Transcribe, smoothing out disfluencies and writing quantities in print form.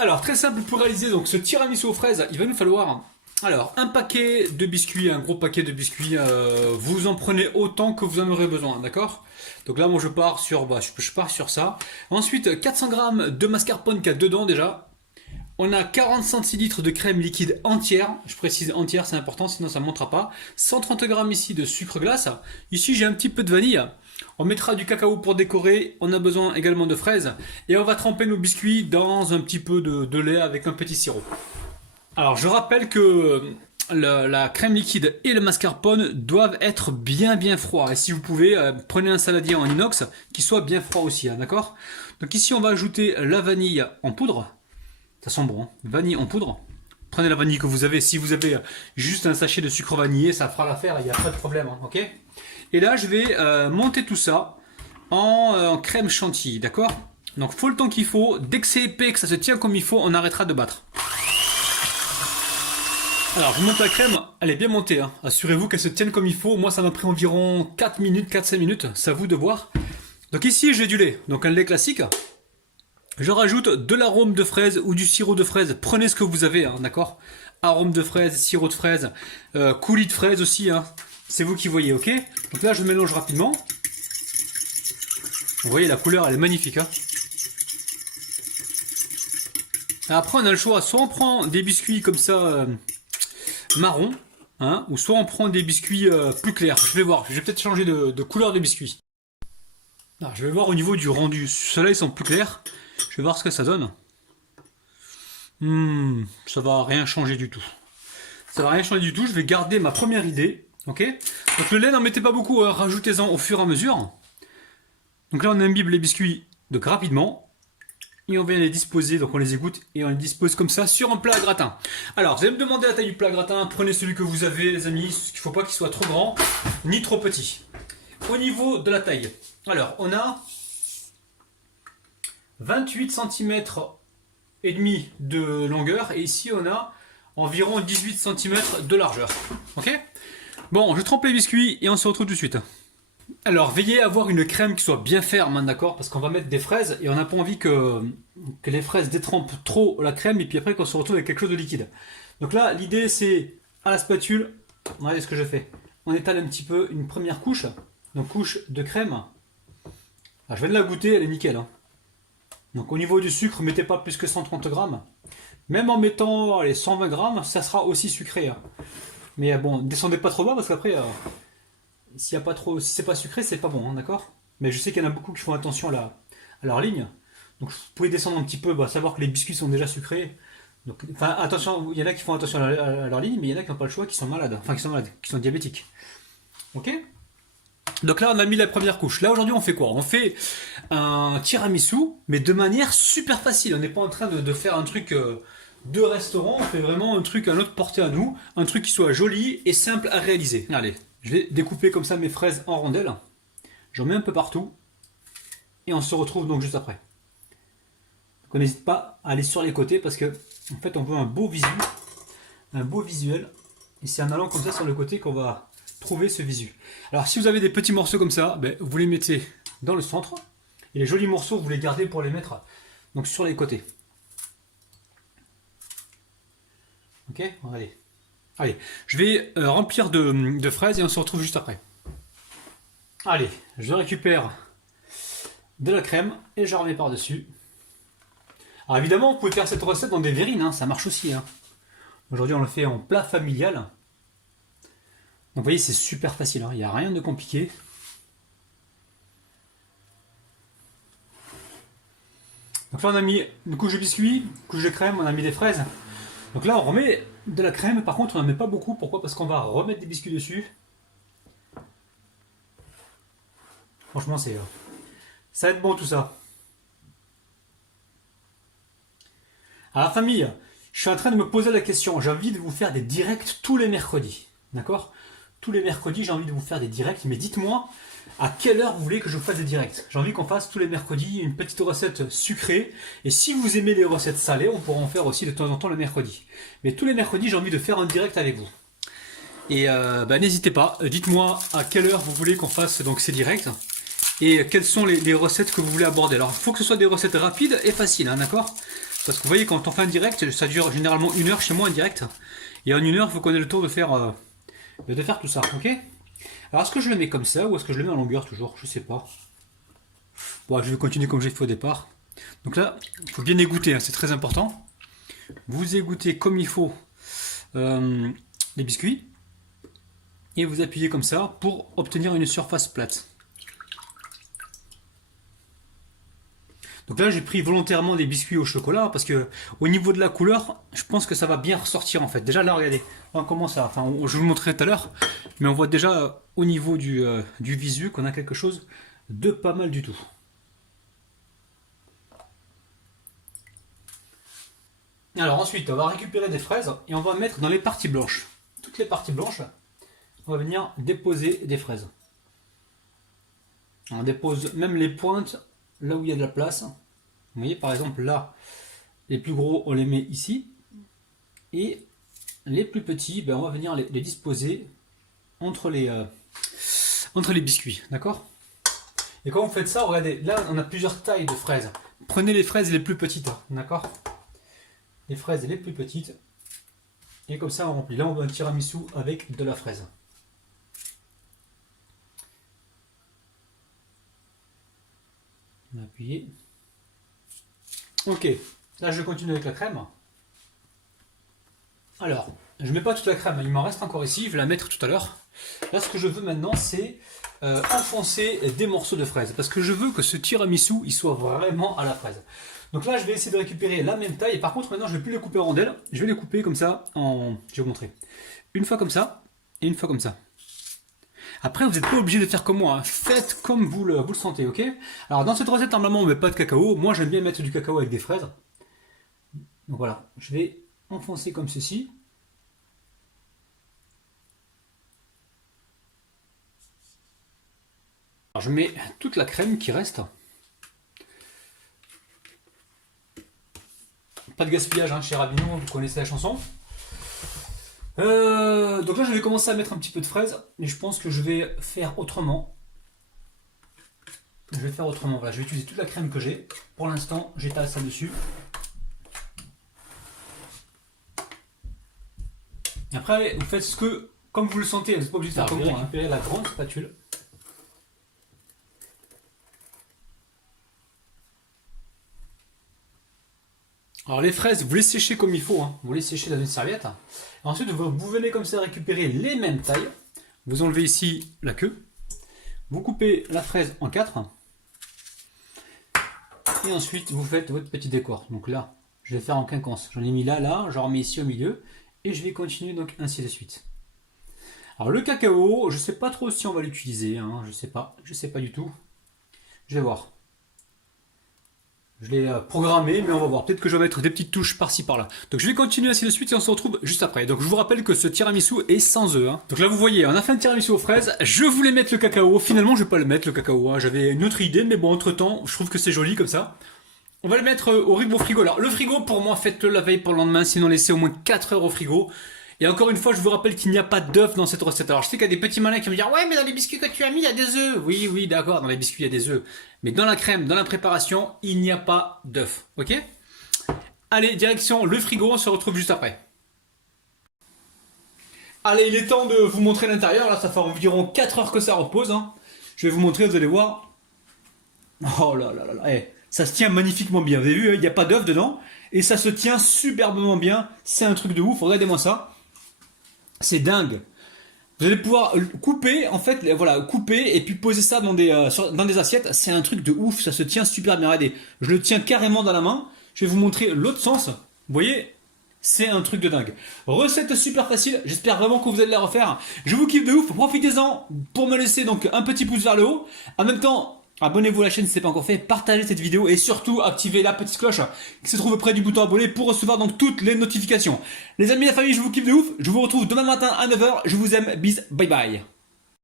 Alors, très simple pour réaliser donc ce tiramisu aux fraises, il va nous falloir alors un paquet de biscuits, un gros paquet de biscuits. Vous en prenez autant que vous en aurez besoin, d'accord? Donc là, moi je pars sur, je pars sur ça. Ensuite, 400 grammes de mascarpone qu'il y a dedans déjà. On a 40 centilitres de crème liquide entière. Je précise entière, c'est important, sinon ça ne montera pas. 130 grammes ici de sucre glace. Ici, j'ai un petit peu de vanille. On mettra du cacao pour décorer. On a besoin également de fraises. Et on va tremper nos biscuits dans un petit peu de lait avec un petit sirop. Alors, je rappelle que la crème liquide et le mascarpone doivent être bien froids. Et si vous pouvez, prenez un saladier en inox qui soit bien froid aussi, hein, d'accord? Donc ici, on va ajouter la vanille en poudre. Ça sent bon, hein. Vanille en poudre. Prenez la vanille que vous avez. Si vous avez juste un sachet de sucre vanillé, ça fera l'affaire, il n'y a pas de problème, hein, ok? Et là, je vais monter tout ça en crème chantilly, d'accord? Donc, faut le temps qu'il faut. Dès que c'est épais, que ça se tient comme il faut, on arrêtera de battre. Alors, je monte la crème, elle est bien montée, hein. Assurez-vous qu'elle se tienne comme il faut. Moi, ça m'a pris environ 4 minutes, 4-5 minutes. C'est à vous de voir. Donc ici, j'ai du lait. Donc un lait classique. Je rajoute de l'arôme de fraise ou du sirop de fraise. Prenez ce que vous avez, hein, d'accord? Arôme de fraise, sirop de fraise, coulis de fraise aussi, hein. C'est vous qui voyez, ok? Donc là, je mélange rapidement. Vous voyez, la couleur, elle est magnifique, hein. Après, on a le choix. Soit on prend des biscuits comme ça, marron, hein, ou soit on prend des biscuits plus clairs. Je vais voir. Je vais peut-être changer de couleur de biscuit. Alors, je vais voir au niveau du rendu. Ceux-là, ils sont plus clairs. Je vais voir ce que ça donne. Ça va rien changer du tout. Ça va rien changer du tout. Je vais garder ma première idée. Ok. Donc le lait, n'en mettez pas beaucoup. Hein. Rajoutez-en au fur et à mesure. Donc là, on imbibe les biscuits donc rapidement. Et on vient les disposer. Donc on les égoutte et on les dispose comme ça sur un plat à gratin. Alors, vous allez me demander la taille du plat à gratin. Prenez celui que vous avez, les amis. Il ne faut pas qu'il soit trop grand ni trop petit. Au niveau de la taille. Alors, on a 28 cm et demi de longueur et ici on a environ 18 cm de largeur. Ok? Bon, je trempe les biscuits et on se retrouve tout de suite. Alors veillez à avoir une crème qui soit bien ferme, hein, d'accord? Parce qu'on va mettre des fraises et on n'a pas envie que les fraises détrempent trop la crème et puis après qu'on se retrouve avec quelque chose de liquide. Donc là, l'idée c'est à la spatule, regardez ce que je fais. On étale un petit peu une première couche, donc couche de crème. Alors, je viens de la goûter, elle est nickel, hein. Donc au niveau du sucre, mettez pas plus que 130 grammes. Même en mettant les 120 grammes, ça sera aussi sucré, hein. Mais bon, descendez pas trop bas parce qu'après, s'il y a pas trop, si c'est pas sucré, c'est pas bon, hein, d'accord? Mais je sais qu'il y en a beaucoup qui font attention à leur ligne. Donc vous pouvez descendre un petit peu, savoir que les biscuits sont déjà sucrés. Donc, enfin attention, il y en a qui font attention à leur ligne, mais il y en a qui n'ont pas le choix, qui sont malades, enfin qui sont diabétiques. Ok? Donc là, on a mis la première couche. Là, aujourd'hui, on fait quoi? On fait un tiramisu, mais de manière super facile. On n'est pas en train de faire un truc de restaurant. On fait vraiment un truc à notre portée à nous. Un truc qui soit joli et simple à réaliser. Allez, je vais découper comme ça mes fraises en rondelles. J'en mets un peu partout. Et on se retrouve donc juste après. Donc, on n'hésite pas à aller sur les côtés parce que, en fait, on veut un beau visuel. Et c'est en allant comme ça sur le côté qu'on va trouver ce visu. Alors si vous avez des petits morceaux comme ça, vous les mettez dans le centre et les jolis morceaux vous les gardez pour les mettre donc sur les côtés. Ok, allez, je vais remplir de fraises et on se retrouve juste après. Allez, je récupère de la crème et je remets par dessus. Alors évidemment, vous pouvez faire cette recette dans des verrines, hein, ça marche aussi, hein. Aujourd'hui on le fait en plat familial. Donc vous voyez, c'est super facile, hein, il n'y a rien de compliqué. Donc là on a mis une couche de biscuit, une couche de crème, on a mis des fraises. Donc là on remet de la crème, par contre on n'en met pas beaucoup, pourquoi? Parce qu'on va remettre des biscuits dessus. Franchement ça va être bon tout ça. Alors la famille, je suis en train de me poser la question, j'ai envie de vous faire des directs tous les mercredis, d'accord? Tous les mercredis, j'ai envie de vous faire des directs, mais dites-moi à quelle heure vous voulez que je vous fasse des directs. J'ai envie qu'on fasse tous les mercredis une petite recette sucrée, et si vous aimez les recettes salées, on pourra en faire aussi de temps en temps le mercredi. Mais tous les mercredis, j'ai envie de faire un direct avec vous. Et n'hésitez pas, dites-moi à quelle heure vous voulez qu'on fasse donc ces directs, et quelles sont les recettes que vous voulez aborder. Alors, il faut que ce soit des recettes rapides et faciles, hein, d'accord? Parce que vous voyez, quand on fait un direct, ça dure généralement 1 heure chez moi un direct. Et en 1 heure, il faut qu'on ait le tour de faire tout ça, ok? Alors est-ce que je le mets comme ça ou est-ce que je le mets en longueur toujours? Je sais pas. Bon, je vais continuer comme j'ai fait au départ. Donc là, il faut bien égoutter, hein, c'est très important. Vous égouttez comme il faut les biscuits. Et vous appuyez comme ça pour obtenir une surface plate. Donc là, j'ai pris volontairement des biscuits au chocolat parce que au niveau de la couleur, je pense que ça va bien ressortir en fait. Déjà là, regardez, on commence à, enfin, je vous le montrerai tout à l'heure, mais on voit déjà au niveau du visu qu'on a quelque chose de pas mal du tout. Alors ensuite, on va récupérer des fraises et on va mettre dans les parties blanches. Toutes les parties blanches, on va venir déposer des fraises. On dépose même les pointes là où il y a de la place. Vous voyez, par exemple, là, les plus gros, on les met ici. Et les plus petits, ben, on va venir les disposer entre les biscuits. D'accord? Et quand vous faites ça, regardez, là, on a plusieurs tailles de fraises. Prenez les fraises les plus petites. D'accord? Les fraises les plus petites. Et comme ça, on remplit. Là, on va un tiramisu avec de la fraise. On va appuyer. Ok, là je continue avec la crème. Alors, je ne mets pas toute la crème, il m'en reste encore ici, je vais la mettre tout à l'heure. Là, ce que je veux maintenant, c'est enfoncer des morceaux de fraise. Parce que je veux que ce tiramisu, il soit vraiment à la fraise. Donc là, je vais essayer de récupérer la même taille. Et par contre, maintenant, je ne vais plus les couper en rondelles. Je vais les couper comme ça en... Je vais vous montrer. Une fois comme ça, et une fois comme ça. Après, vous n'êtes pas obligé de faire comme moi, hein. Faites comme vous le sentez, ok? Alors, dans cette recette, normalement, on ne met pas de cacao. Moi, j'aime bien mettre du cacao avec des fraises. Donc voilà, je vais enfoncer comme ceci. Alors, je mets toute la crème qui reste. Pas de gaspillage, hein, chez Rabino, vous connaissez la chanson. Donc là, je vais commencer à mettre un petit peu de fraises, mais je pense que je vais faire autrement. Voilà, je vais utiliser toute la crème que j'ai. Pour l'instant, j'étale ça dessus. Et après, vous faites comme vous le sentez. Vous n'êtes pas obligé de faire comme moi. Récupérer la grande spatule. Alors les fraises, vous les séchez comme il faut, hein. Vous les séchez dans une serviette. Ensuite, vous venez comme ça récupérer les mêmes tailles. Vous enlevez ici la queue. Vous coupez la fraise en 4. Et ensuite, vous faites votre petit décor. Donc là, je vais faire en quinconce. J'en ai mis là, j'en remets ici au milieu. Et je vais continuer donc ainsi de suite. Alors le cacao, je ne sais pas trop si on va l'utiliser, hein. Je sais pas du tout. Je vais voir. Je l'ai programmé, mais on va voir. Peut-être que je vais mettre des petites touches par-ci par-là. Donc je vais continuer ainsi de suite et on se retrouve juste après. Donc je vous rappelle que ce tiramisu est sans œufs, hein. Donc là vous voyez, on a fait un tiramisu aux fraises. Je voulais mettre le cacao. Finalement je vais pas le mettre le cacao, hein. J'avais une autre idée, mais bon entre temps, je trouve que c'est joli comme ça. On va le mettre au frigo. Alors le frigo pour moi, faites-le la veille pour le lendemain, sinon laissez au moins 4 heures au frigo. Et encore une fois, je vous rappelle qu'il n'y a pas d'œufs dans cette recette. Alors je sais qu'il y a des petits malins qui vont me dire ouais mais dans les biscuits que tu as mis il y a des œufs. Oui d'accord, dans les biscuits il y a des œufs. Mais dans la crème, dans la préparation, il n'y a pas d'œufs. Ok? Allez, direction le frigo, on se retrouve juste après. Allez, il est temps de vous montrer l'intérieur. Là ça fait environ 4 heures que ça repose, hein. Je vais vous montrer, vous allez voir. Oh là là là là. Eh, ça se tient magnifiquement bien. Vous avez vu, il n'y a pas d'œufs dedans. Et ça se tient superbement bien. C'est un truc de ouf. Regardez-moi ça. C'est dingue. Vous allez pouvoir couper, en fait, voilà, couper et puis poser ça dans des assiettes. C'est un truc de ouf, ça se tient super bien. Regardez, je le tiens carrément dans la main. Je vais vous montrer l'autre sens. Vous voyez, c'est un truc de dingue. Recette super facile, j'espère vraiment que vous allez la refaire. Je vous kiffe de ouf, profitez-en pour me laisser donc un petit pouce vers le haut. En même temps, abonnez-vous à la chaîne si ce n'est pas encore fait, partagez cette vidéo et surtout activez la petite cloche qui se trouve près du bouton abonné pour recevoir donc toutes les notifications. Les amis, la famille, je vous kiffe de ouf. Je vous retrouve demain matin à 9 h. Je vous aime, bis, bye bye.